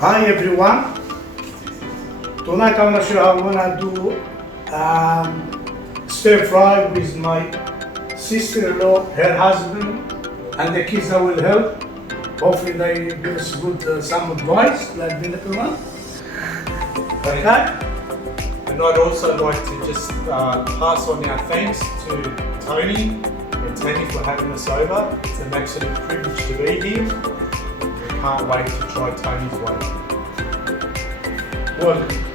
Hi everyone. Tonight I'm gonna show you how I'm gonna do stir fry with my sister-in-law, her husband, and the kids that will help. Hopefully they give us good some advice, like the little one. Okay. And I'd also like to just pass on our thanks to Tony and Tony for having us over. It's an absolute privilege to be here. We can't wait to try Tony's way. Welcome.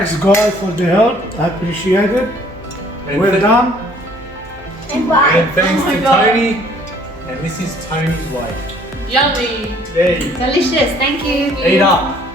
Thanks, guys, for the help. I appreciate it. And Well done. And bye. And thanks Oh my to God. Tony. And this is Tony's way. Yummy. Yay. Delicious. Thank you. Eat up.